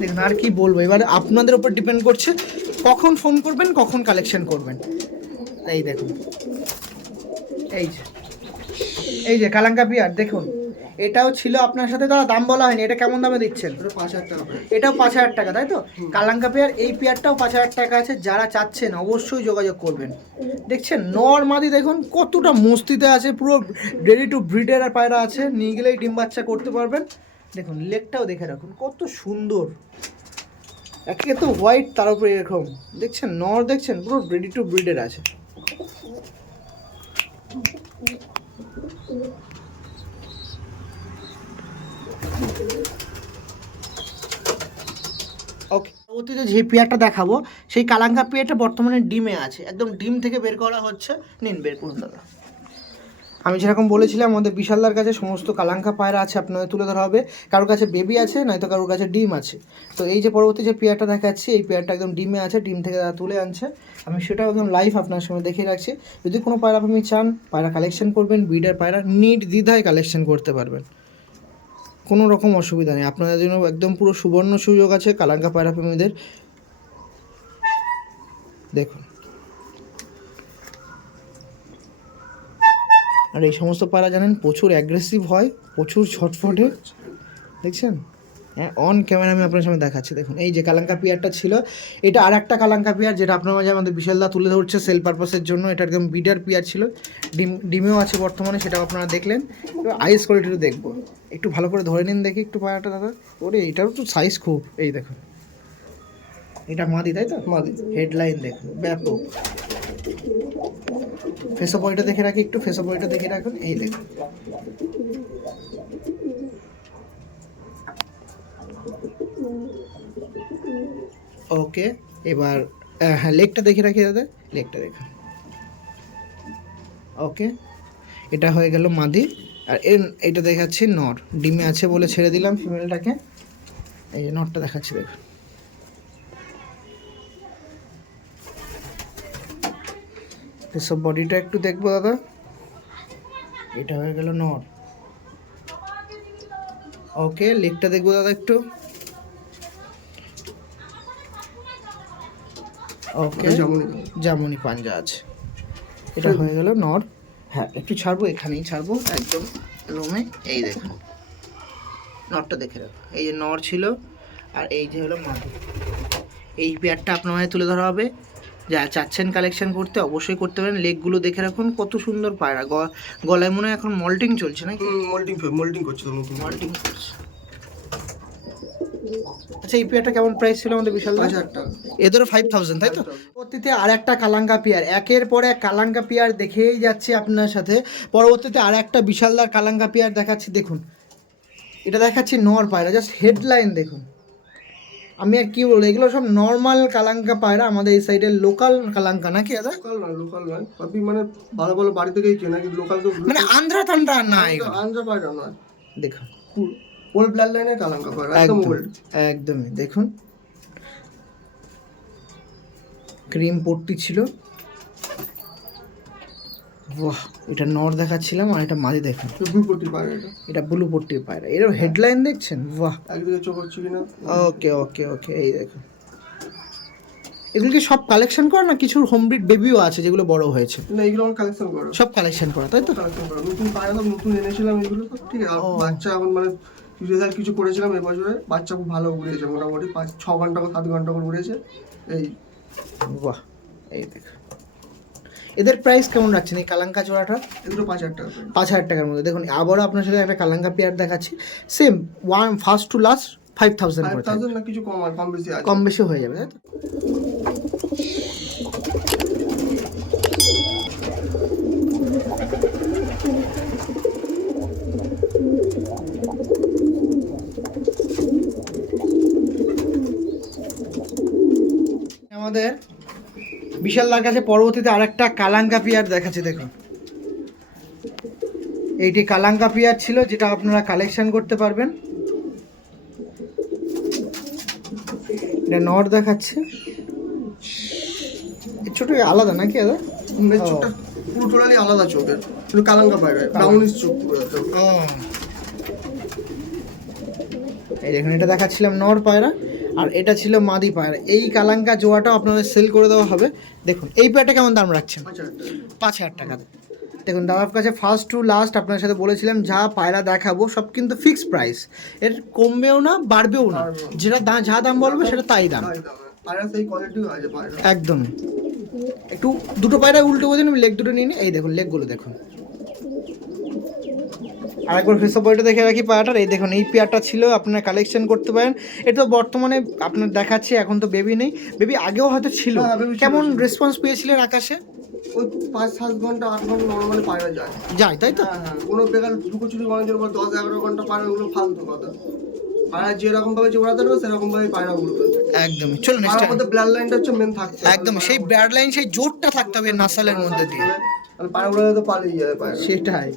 দেখুন আর কি বলবো, এবার আপনাদের উপর ডিপেন্ড করছে কখন ফোন করবেন, কখন কালেকশন করবেন। এই দেখুন এই যে কালাঙ্কা পিয়ার দেখুন, এটাও ছিল আপনার সাথে দাদা, দাম বলা হয়নি। এটা কেমন দামে দিচ্ছেন? এটা 5,000 টাকা। এটাও 5,000 টাকা তাই তো? কালাঙ্কা পেয়ার এই পেয়ারটাও 5,000 টাকা আছে। যারা চাচ্ছেন অবশ্যই যোগাযোগ করবেন। দেখছেন নর মাদি দেখুন কতটা মস্তিতে আছে, পুরো রেডি টু ব্রিডের আর পায়রা আছে, নিয়ে গেলেই ডিম বাচ্চা করতে পারবেন। দেখুন লেগটাও দেখে রাখুন কত সুন্দর, একে তো হোয়াইট তার উপরে এরকম দেখছেন নর, দেখছেন পুরো রেডি টু ব্রিডের আছে। ওকে, পরবর্তীতে যে পেয়ারটা দেখাবো সেই কালাঙ্কা পেয়ারটা বর্তমানে ডিমে আছে, একদম ডিম থেকে বের করা হচ্ছে। নিন বের করুন দাদা। আমি যেরকম বলেছিলাম আমাদের বিশালদার কাছে সমস্ত কালাঙ্কা পায়রা আছে, আপনাদের তুলে ধরা হবে। কারোর কাছে বেবি আছে, নয়তো কারোর কাছে ডিম আছে। তো এই যে পরবর্তী যে পেয়ারটা দেখাচ্ছি এই পেয়ারটা একদম ডিমে আছে, ডিম থেকে তারা তুলে আনছে। আমি সেটাও একদম লাইভ আপনার সঙ্গে দেখিয়ে রাখছি। যদি কোনো পায়রা আপনি চান পায়রা কালেকশন করবেন, ব্রিডার পায়রা নির্দ্বিধায় কালেকশন করতে পারবেন, কোনো রকম অসুবিধা নেই। আপনাদের জন্য একদম পুরো সুবর্ণ সুযোগ আছে কালাঙ্কা পায়রা প্রেমীদের। দেখুন আর এই সমস্ত পায়রা জানেন প্রচুর অ্যাগ্রেসিভ হয়, প্রচুর ছটফটে, দেখছেন? হ্যাঁ অন ক্যামেরা আমি আপনার সামনে দেখাচ্ছি। দেখুন এই যে কালাঙ্কা পেয়ারটা ছিল, এটা আর একটা কালাঙ্কা পেয়ার যেটা আপনার মাঝে আমাদের বিশালদা তুলে ধরছে সেল পারপাসের জন্য। এটা একদম বিডার পেয়ার ছিল, ডিমেও আছে বর্তমানে, সেটাও আপনারা দেখলেন। এবার আইস কোয়ালিটিটা দেখবো, একটু ভালো করে ধরে নিন দেখি একটু পায়রাটা দাদা। ওরে এটারও তো সাইজ খুব, এই দেখুন এটা মাদি তাই তো? মাদি। হেডলাইন দেখুন ব্যাপক। ফেসো বডিটা দেখে রাখি একটু, ফেসো বডিটা দেখে রাখুন, এই দেখুন ওকে। এবার হ্যাঁ লেগটা দেখে রাখি দাদা, লেগটা দেখুন ওকে। এটা হয়ে গেল মাদি, আর এটা দেখাচ্ছি নর, ডিমে আছে বলে ছেড়ে দিলাম ফিমেলটাকে। এই যে নরটা দেখাচ্ছি দেখুন। সব বডিটা একটু দেখবো দাদা, এটা হয়ে গেল নর ওকে। লেগটা দেখবো দাদা একটু ওকে, জামুনি পাঞ্জা আছে। এটা হয়ে গেল নর। হ্যাঁ একটু ছাড়বো, এখানেই ছাড়বো একদম রুমে। এই দেখুন নরটা দেখে রাখো, এই যে নর ছিল আর এই যে হলো মাদি। এই পেয়ারটা আপনার মাঝে তুলে ধরা হবে। যা চাচ্ছেন কালেকশন করতে অবশ্যই করতে পারেন। লেগগুলো দেখে রাখুন কত সুন্দর পায়রা, গলায় মনে হয় এখন মল্টিং চলছে নাকি? মোল্ডিং করছে তো, মল্টিং করছে। আচ্ছা এই পেয়ারটা কেমন প্রাইস ছিল আমাদের বিশাল? 5,000 টাকা। এদেরও 5,000 তাই তো? পরবর্তীতে আর একটা কালাঙ্কা পেয়ার, একের পর এক কালাঙ্কা পেয়ার দেখেই যাচ্ছি আপনার সাথে। পরবর্তীতে আর একটা বিশালদার কালাঙ্কা পেয়ার দেখাচ্ছি। দেখুন এটা দেখাচ্ছি নর পায়রা, জাস্ট হেডলাইন দেখুন। আমি আর কি বলবো, এগুলো সব নর্মাল কালাঙ্কা পায়রা, আমাদের এই সাইডের লোকাল কালাঙ্কা নাকি দাদা? লোকাল নয় আপনি মানে ভালো ভালো বাড়ি থেকেই কেনা, কিন্তু লোকাল তো মানে আন্ধ্রা টান্ডা না, আন্ধ্রা পায়রা নয়। দেখুন ওল্ড ব্লাড লাইনের কালাঙ্কা পায়রা, একদম ওল্ড, একদমই। দেখুন ক্রিম পট্টি ছিল, বাহ। এটা নর দেখাচ্ছিলাম আর এটা মাদি দেখুন, ব্লু পট্টি পায়রা, এটা ব্লু পট্টির পায়রা। এর হেডলাইন দেখছেন, বাহ। একদিকে চোখ হচ্ছে কিনা। ওকে ওকে ওকে, এই দেখুন এগুলো কি সব কালেকশন করা না কিছু হোমব্রিড বেবিও আছে যেগুলো বড় হয়েছে? না এগুলো আমার কালেকশন করা, সব কালেকশন করা তাই তো? কালেকশন করা, নতুন পায়রা সব নতুন এনেছিলাম এগুলো তো, ঠিক আছে। আর বাচ্চা এখন মানে রেজাল্ট কিছু করেছিলাম এবছরে, বাচ্চা খুব ভালো উড়েছে, মোটামুটি 5-6 ঘন্টা করে 7 ঘন্টা করে উড়েছে। এই বাহ, এই দেখো এদের প্রাইস কেমন রাখছেন এই কালাঙ্কা জোড়াটা? এগুলো 5,000 টাকা। 5,000 টাকার মধ্যে। দেখুন আবারও আপনার সাথে একটা কালাঙ্কা পেয়ার দেখাচ্ছি, same one first to last 5,000 করে থাকবে। 5,000 না কিছু কম আর কম বেশি আছে। কম বেশি হয়ে যাবে, তাই তো? আমাদের বিশালদার কাছে পরবর্তীতে আরেকটা কালাঙ্কা পেয়ার দেখাচ্ছি। দেখুন এইটি কালাঙ্কা পেয়ার ছিল, যেটা আপনারা কালেকশন করতে পারবেন। এটা নর দেখাচ্ছে, ছোট আলাদা নাকি দাদা? চোখটা পুরো টোটালি আলাদা চোখের, শুধু কালাঙ্কা পায়রা, ব্রাউনিশ চোখ পুরো একদম। এই দেখুন এটা দেখাচ্ছিলাম নর পায়রা, আর এটা ছিল মাদি পায়রা। এই কালাঙ্কা জোড়াটাও আপনাদের সেল করে দেওয়া হবে। দেখুন এই পেয়ারটা কেমন দাম রাখছেন? 5,000 টাকা। দেখুন দাদার কাছে ফার্স্ট টু লাস্ট আপনার সাথে বলেছিলাম যা পায়রা দেখাবো সব কিন্তু ফিক্সড প্রাইস, এর কমবেও না বাড়বেও না, যেটা যা দাম বলবে সেটা তাই দাম। পায়রা সেই কোয়ালিটিও আছে পায়রা একদম। একটু দুটো পায়রা উল্টো বোঝেন, লেগ দুটো নিয়ে নিই। এই দেখুন লেগগুলো দেখুন, আরেকবার ফেসব বইটা দেখে রাখি পায়রাটার। এই দেখুন এই পেয়ারটা ছিল, আপনারা কালেকশন করতে পারেন। এটা তো বর্তমানে আপনার দেখাচ্ছে, এখন তো বেবি নেই, বেবি আগেও হয়তো ছিল। কেমন রেসপন্স পেয়েছিলেন আকাশে? ওই 5-7 ঘন্টা 8 ঘন্টা নর্মালি পায়রা যায়, তাই তো? হ্যাঁ, কোনো বেকার লুকোচুরি মানুষের উপর 10-11 ঘন্টা পায়রা, ওগুলো ফালতু কথা। পায়রা যেরকম ভাবে ওড়াতে পারবে সেরকম ভাবে পায়রা উড়বে। একদমই। চলুন পায়রার মধ্যে ব্লাড লাইনটা হচ্ছে মেন থাকতে হবে। একদম সেই ব্লাড লাইন, সেই জোরটা থাকতে হবে নাসালের মধ্যে দিয়ে। আর পায়রা উড়ালে তো পালিয়ে যাবে পায়রা। সেটাই।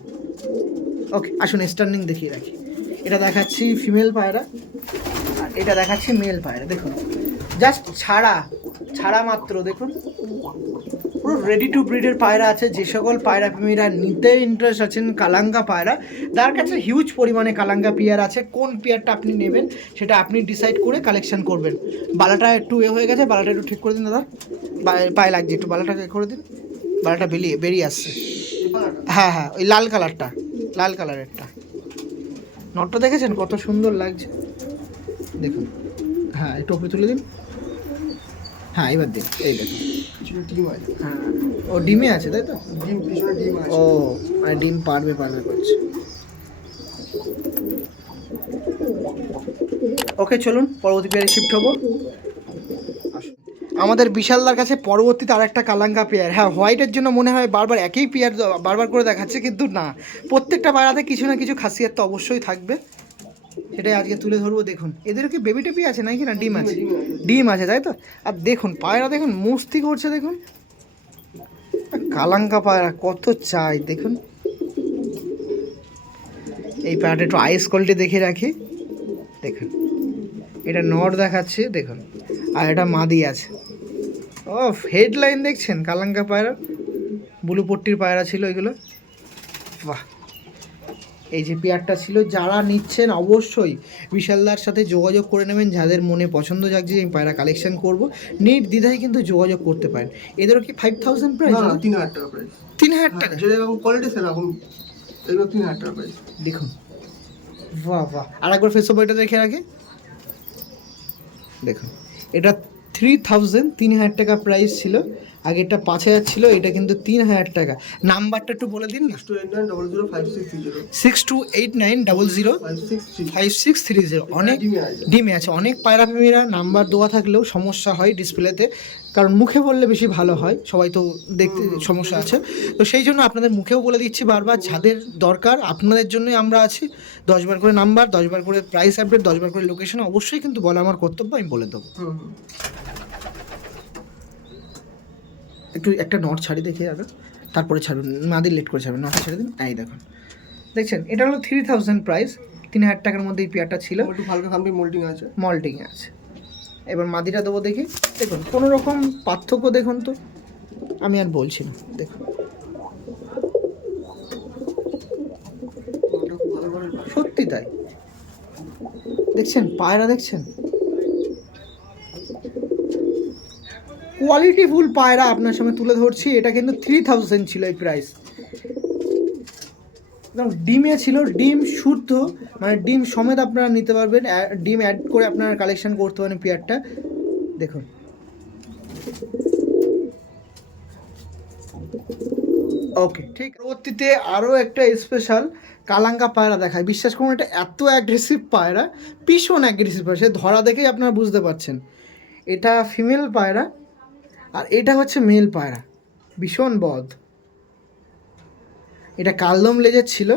ওকে আসুন স্টার্নিং দেখিয়ে রাখি। এটা দেখাচ্ছি ফিমেল পায়রা, আর এটা দেখাচ্ছি মেল পায়রা। দেখুন জাস্ট ছাড়া মাত্র দেখুন, পুরো রেডি টু ব্রিডের পায়রা আছে। যে সকল পায়রা প্রেমীরা নিতে ইন্টারেস্ট আছেন কালাঙ্কা পায়রা, তার কাছে হিউজ পরিমাণে কালাঙ্কা পেয়ার আছে। কোন পেয়ারটা আপনি নেবেন সেটা আপনি ডিসাইড করে কালেকশন করবেন। বালাটা একটু হয়ে গেছে, বালাটা একটু ঠিক করে দিন দাদা, পায়ে লাগছে একটু, বালাটাকে করে দিন। বালাটা বেরিয়ে আসছে। হ্যাঁ হ্যাঁ, ওই লাল কালারেরটা। নটটা দেখেছেন কত সুন্দর লাগছে দেখুন। হ্যাঁ একটু ওপরে তুলে দিন। হ্যাঁ এবার দিন। এই দেখুন ডিম আছে। হ্যাঁ ও ডিমে আছে তাই তো? ডিম পিছনে ডিম আছে। ও মানে ডিম পারবে করছে। ওকে চলুন পরবর্তী পেয়ারে শিফট হবো। আমাদের বিশালদার কাছে পরবর্তীতে আরেকটা কালাঙ্কা পেয়ার। হ্যাঁ হোয়াইটের জন্য মনে হয় বারবার একই পেয়ার বারবার করে দেখাচ্ছে, কিন্তু না, প্রত্যেকটা পায়রাতে কিছু না কিছু খাসিয়াত তো অবশ্যই থাকবে, সেটাই আজকে তুলে ধরবো। দেখুন এদেরও কি বেবি টেবি আছে নাকি না ডিম আছে? ডিম আছে তাই তো? আর দেখুন পায়রা দেখুন মস্তি করছে, দেখুন কালাঙ্কা পায়রা কত চাই দেখুন। এই পায়রাটা একটু আইস কোয়ালিটি দেখে রাখি। দেখুন এটা নর দেখাচ্ছে দেখুন, আর এটা মাদি আছে। ও হেডলাইন দেখছেন কালাঙ্কা পায়রা, ব্লু পট্টির পায়রা ছিল এগুলো। বাহ, এই যে পেয়ারটা ছিল, যারা নিচ্ছেন অবশ্যই বিশালদার সাথে যোগাযোগ করে নেবেন। যাদের মনে পছন্দ যাচ্ছে এই পায়রা কালেকশন করবো, নির্দ্বিধায় কিন্তু যোগাযোগ করতে পারেন। এদেরও কি 5,000 প্রাইস? না 3,000 টাকা প্রাইস। 3,000 টাকা? যেরকম কোয়ালিটি সেরকম, এগুলো 3,000 টাকা প্রাইস। দেখুন বাহ বাহ, আর একবার ফেসব বইটা দেখে রাখি। দেখুন এটা 3,000 টাকা প্রাইস ছিল, আগে এটা 5,000 ছিল, এটা কিন্তু 3,000 টাকা। নাম্বারটা একটু বলে দিন না। 6289005630 অনেক ডিমে আছে। অনেক পায়রা প্রেমীরা নাম্বার দেওয়া থাকলেও সমস্যা হয় ডিসপ্লেতে, কারণ মুখে বললে বেশি ভালো হয়, সবাই তো দেখতে সমস্যা আছে, তো সেই জন্য আপনাদের মুখেও বলে দিচ্ছি বারবার, যাদের দরকার আপনাদের জন্যই আমরা আছি। 10 বার করে নাম্বার, 10 বার করে প্রাইস আপডেট, 10 বার করে লোকেশন অবশ্যই কিন্তু বলা আমার কর্তব্য, আমি বলে দেবো। একটু একটা নট ছাড়ি দেখে আগে, তারপরে ছাড়ুন, মাদি লেট করে ছাড়বেন, নটটা ছেড়ে দিন। এই দেখুন দেখছেন এটা হলো 3,000 প্রাইস, 3,000 টাকার মধ্যে এই পেয়ারটা ছিল। একটু হালকা সামনে মোল্ডিং আছে, আছে। এবার মাদিটা দেবো দেখি। দেখুন কোনো রকম পার্থক্য দেখুন তো, আমি আর বলছি না। দেখুন সত্যি তাই, দেখছেন পায়রা, দেখছেন কোয়ালিটিফুল পায়রা আপনার সামনে তুলে ধরছি। এটা কিন্তু 3,000 ছিল এই প্রাইস। একদম ডিমে ছিল, ডিম শুদ্ধ, মানে ডিম সমেত আপনারা নিতে পারবেন, ডিম অ্যাড করে আপনারা কালেকশন করতে পারেন পেয়ারটা। দেখুন ওকে, ঠিক। পরবর্তীতে আরও একটা স্পেশাল কালাঙ্কা পায়রা দেখায়। বিশ্বাস করুন এটা এত অ্যাগ্রেসিভ পায়রা, ভীষণ অ্যাগ্রেসিভ পায়রা, সে ধরা দেখেই আপনারা বুঝতে পারছেন। এটা ফিমেল পায়রা আর এটা হচ্ছে মেল পায়রা, ভীষণ বদ। এটা কালদম লেজের ছিল,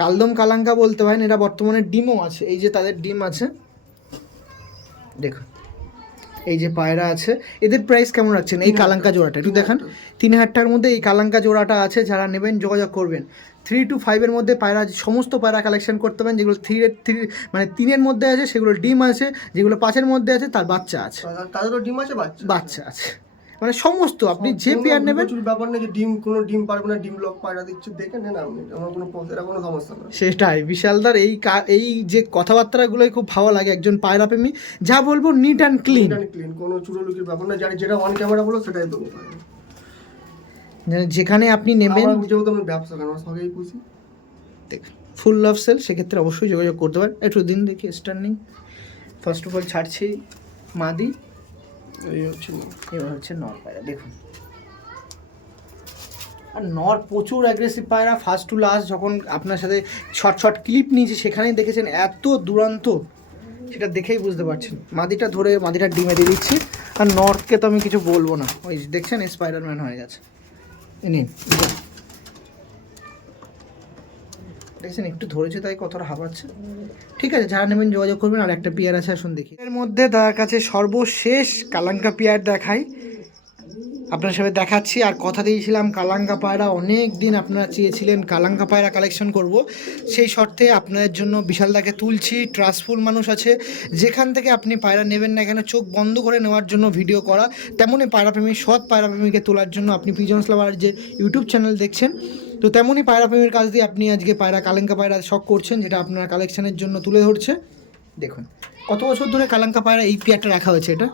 কালদম কালাঙ্কা বলতে পারেন। এটা বর্তমানে ডিমও আছে, এই যে তাদের ডিম আছে দেখুন, এই যে পায়রা আছে। এদের প্রাইস কেমন রাখছেন এই কালাঙ্কা জোড়াটা একটু দেখান? 3,000 টাকার মধ্যে এই কালাঙ্কা জোড়াটা আছে। যারা নেবেন যোগাযোগ করবেন। 3 to 5 মধ্যে পায়রা, সমস্ত পায়রা কালেকশন করতে পারেন। যেগুলো 3 মধ্যে আছে সেগুলো ডিম আছে, যেগুলো 5 মধ্যে আছে তার বাচ্চা আছে, তাদেরও ডিম আছে, বাচ্চা আছে, মানে সমস্ত আপনি যে পেয়ার নেবেন। ব্যাপার নেই যে কোনো ডিম পারবে না, ডিম লক পায়রা দিচ্ছে দেখে নেন আপনি, আমার কোনো পথের কোনো সমস্যা না। সেটাই বিশালদার এই যে কথাবার্তাগুলোই খুব ভালো লাগে। একজন পায়রা প্রেমী, যা বলবো নিট অ্যান্ড ক্লিন, কোনো চুরোলুকির ব্যাপার না। যেটা অন ক্যামেরা বলো সেটাই দেবো, যেখানে আপনি নেবেন। যেহেতু আমি ব্যবসা কেন সবাই খুশি, ফুল লাভ সেল, সেক্ষেত্রে অবশ্যই যোগাযোগ করতে পারেন। একটু দিন দেখি স্টার্নিং। ফার্স্ট অফ অল ছাড়ছি মাদি, এবার হচ্ছে নর পায়রা। দেখুন, আর নর প্রচুর অ্যাগ্রেসিভ পায়রা। ফার্স্ট টু লাস্ট যখন আপনার সাথে শর্ট ক্লিপ নিয়েছে সেখানেই দেখেছেন এত দুরন্ত, সেটা দেখেই বুঝতে পারছেন। মাদিটা ধরে মাদিটা ডিমে দিয়ে দিচ্ছি, আর নর্থকে তো আমি কিছু বলবো না। ওই দেখছেন স্পাইডারম্যান হয়ে গেছে। নিন, দেখছেন একটু ধরেছে তাই কতটা হাঁপাচ্ছে। ঠিক আছে, যারা নেবেন যোগাযোগ করবেন। আর একটা পেয়ার আছে, আসুন দেখি। এর মধ্যে তার কাছে সর্বশেষ কালাঙ্কা পেয়ার দেখাই, আপনার সাথে দেখাচ্ছি। আর কথা দিয়েছিলাম কালাঙ্কা পায়রা, অনেক দিন আপনারা চেয়েছিলেন কালাঙ্কা পায়রা কালেকশন করব, সেই শর্তে আপনাদের জন্য বিশালদাকে তুলছি। ট্রাস্টফুল মানুষ আছে, যেখান থেকে আপনি পায়রা নেবেন না কেন চোখ বন্ধ করে নেওয়ার জন্য ভিডিও করা। তেমনই পায়রাপ্রেমী, সৎ পায়রাপ্রেমীকে তোলার জন্য আপনি পিজন্স লাভার যে ইউটিউব চ্যানেল দেখছেন, তো তেমনই পায়রাপ্রেমীর কাছ দিয়ে আপনি আজকে কালাঙ্কা পায়রা শখ করছেন, যেটা আপনার কালেকশনের জন্য তুলে ধরছে। দেখুন কত বছর ধরে কালাঙ্কা পায়রা এই পেয়ারটা রাখা হয়েছে। এটা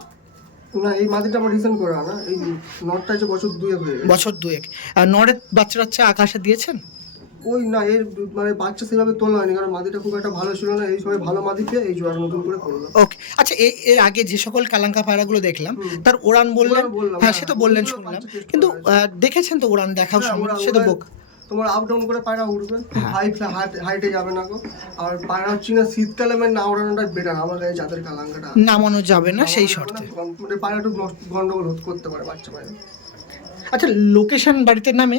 না, এই মাদিটা আমার রিসেন্ট করা না, এই নটটা হচ্ছে বছর 2 হয়ে গেছে। বছর 2। আর নরের বাচ্চা আকাশে দিয়েছেন? ওই না, এর মানে বাচ্চা সেভাবে তোলা হয়নি, কারণ মাদিটা খুব একটা ভালো ছিল না। এই সময় ভালো মাদি পেয়ে এই জোড়া নতুন করে করলাম। ওকে, আচ্ছা এর আগে যে সকল কালাঙ্কা পায়রাগুলো দেখলাম তার ওড়ান বললেন, হ্যাঁ সে তো বললেন শুনলাম, কিন্তু দেখেছেন তো ওড়ান দেখাও সময়, সে তো বোক তোমার আপ ডাউন করে পায়রা উঠবে, হাইটে যাবে না গো। আর পায়রা হচ্ছে না শীতকালে না ওড়ানোটা বেটার আমার কাছে, যাদের কালাঙ্কাটা নামানো যাবে না সেই শর্তে। মানে পায়রা একটু গন্ডগোল করতে পারে বাচ্চা পায়রা। আচ্ছা লোকেশন বাড়িতে নামে?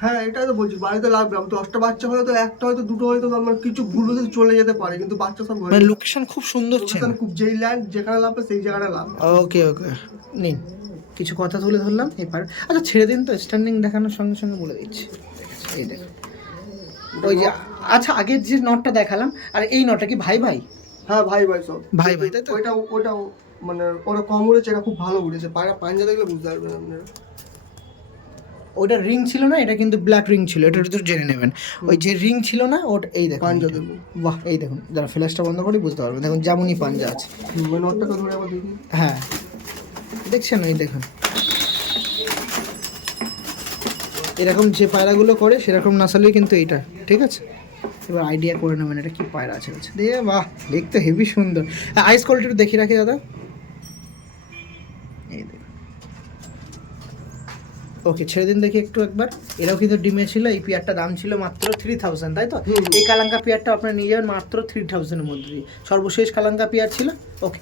হ্যাঁ এটাই তো বলছি, বাড়িতে লাগবে। 10টা বাচ্চা হলে তো একটা হয়তো দুটো হয়তো আমার কিছু ভুল হতে চলে যেতে পারে, কিন্তু বাচ্চা সব মানে লোকেশন খুব সুন্দর ছিল, খুব যেই ল্যান্ড যেখানে লাগবে সেই জায়গাটা লাগবে। ওকে নিন, কিছু কথা তুলে ধরলাম এবার। আচ্ছা ছেড়ে দিন তো, স্ট্যান্ডিং দেখানোর সঙ্গে সঙ্গে বলে দিচ্ছি। এই দেখুন ওই যে, আচ্ছা আগের যে নটটা দেখালাম, আর এই নটটা কি ভাই? হ্যাঁ ভাই সব ভাই তাই তো। ওইটা মানে ওরা কম উড়েছে, এটা খুব ভালো উড়েছে। পাঞ্জা দেখলে বুঝতে পারবেন আপনারা। ওইটা রিং ছিল না, এটা কিন্তু ব্ল্যাক রিং ছিল, এটা তো জেনে নেবেন। ওই যে রিং ছিল না ওটা, এই দেখুন পাঞ্জা দেখুন, বাহ এই দেখুন, যারা ফ্ল্যাশটা বন্ধ করে বুঝতে পারবেন। দেখুন যেমনই পাঞ্জা আছে। ওই নটটাকে ধরে আবার দেখি। হ্যাঁ দেখছেন, ওই দেখুন এরকম যে পায়রাগুলো করে সেরকম নাসালেই কিন্তু এইটা, ঠিক আছে। এবার আইডিয়া করে নেবেন এটা কি পায়রা আছে দিয়ে। বাহ দেখতে হেভি সুন্দর। আইস কোয়ালিটি দেখি রাখি দাদা, এই দেখুন। ওকে ছেড়ে দিন দেখি একটু একবার। এরাও কিন্তু ডিমে ছিল। এই পেয়ারটা দাম ছিল মাত্র 3000, তাই তো? এই কালাঙ্কা পেয়ারটা আপনার নিয়ে যাবেন মাত্র 3000-এর মধ্যে। সর্বশেষ কালাঙ্কা পেয়ার ছিল। ওকে।